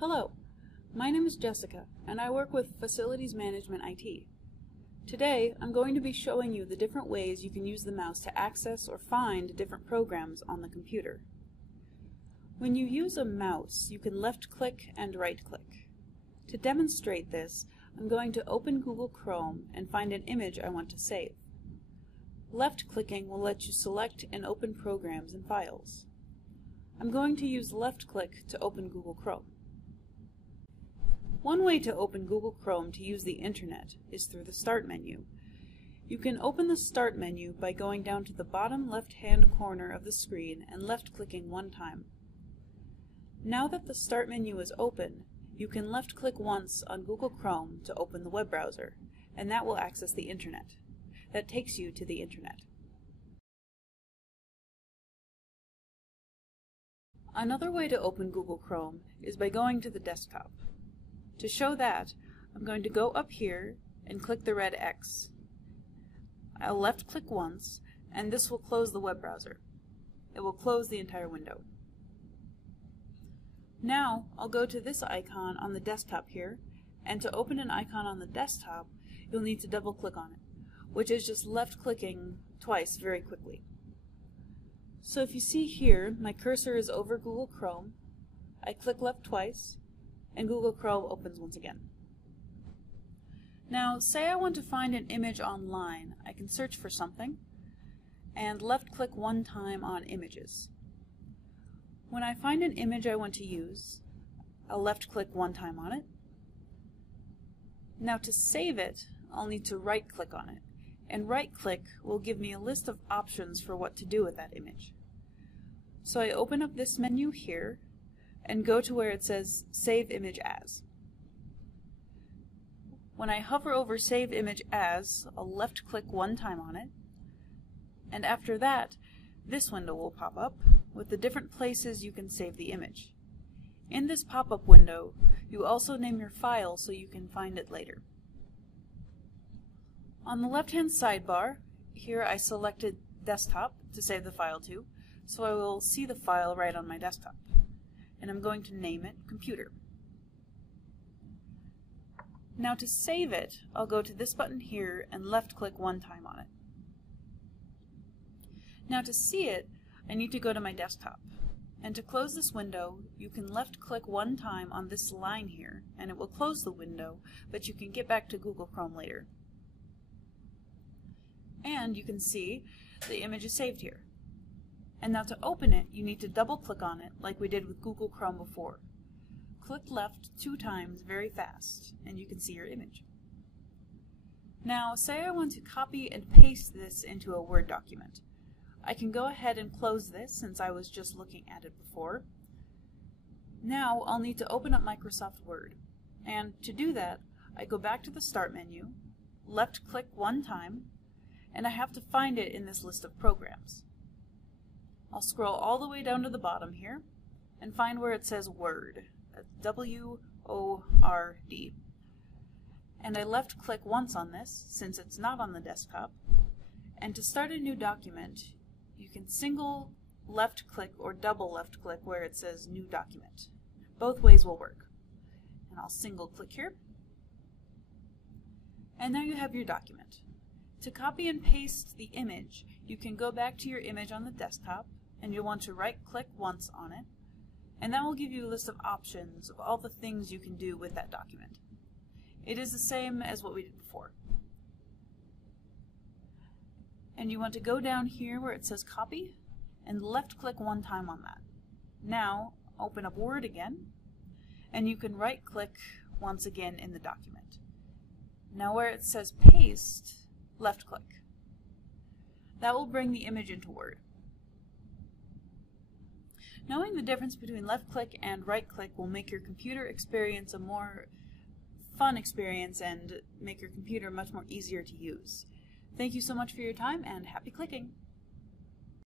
Hello, my name is Jessica, and I work with Facilities Management IT. Today, I'm going to be showing you the different ways you can use the mouse to access or find different programs on the computer. When you use a mouse, you can left-click and right-click. To demonstrate this, I'm going to open Google Chrome and find an image I want to save. Left-clicking will let you select and open programs and files. I'm going to use left-click to open Google Chrome. One way to open Google Chrome to use the Internet is through the Start menu. You can open the Start menu by going down to the bottom left-hand corner of the screen and left-clicking one time. Now that the Start menu is open, you can left-click once on Google Chrome to open the web browser, and that will access the Internet. That takes you to the Internet. Another way to open Google Chrome is by going to the desktop. To show that, I'm going to go up here and click the red X. I'll left-click once, and this will close the web browser. It will close the entire window. Now, I'll go to this icon on the desktop here, and to open an icon on the desktop, you'll need to double-click on it, which is just left-clicking twice very quickly. So if you see here, my cursor is over Google Chrome. I click left twice, and Google Chrome opens once again. Now, say I want to find an image online. I can search for something, and left-click one time on Images. When I find an image I want to use, I'll left-click one time on it. Now to save it, I'll need to right-click on it, and right-click will give me a list of options for what to do with that image. So I open up this menu here, and go to where it says Save Image As. When I hover over Save Image As, I'll left-click one time on it, and after that, this window will pop up with the different places you can save the image. In this pop-up window, you also name your file so you can find it later. On the left-hand sidebar, here I selected Desktop to save the file to, so I will see the file right on my desktop. And I'm going to name it Computer. Now to save it, I'll go to this button here and left-click one time on it. Now to see it, I need to go to my desktop. And to close this window, you can left-click one time on this line here, and it will close the window, but you can get back to Google Chrome later. And you can see the image is saved here. And now to open it, you need to double-click on it like we did with Google Chrome before. Click left 2 times very fast, and you can see your image. Now, say I want to copy and paste this into a Word document. I can go ahead and close this since I was just looking at it before. Now, I'll need to open up Microsoft Word. And to do that, I go back to the Start menu, left-click one time, and I have to find it in this list of programs. I'll scroll all the way down to the bottom here and find where it says Word. That's W-O-R-D. And I left-click once on this, since it's not on the desktop. And to start a new document, you can single left-click or double left-click where it says New Document. Both ways will work. And I'll single-click here. And now you have your document. To copy and paste the image, you can go back to your image on the desktop, and you'll want to right-click once on it, and that will give you a list of options of all the things you can do with that document. It is the same as what we did before. And you want to go down here where it says Copy, and left-click one time on that. Now, open up Word again, and you can right-click once again in the document. Now where it says Paste, left-click. That will bring the image into Word. Knowing the difference between left-click and right-click will make your computer experience a more fun experience and make your computer much more easier to use. Thank you so much for your time, and happy clicking!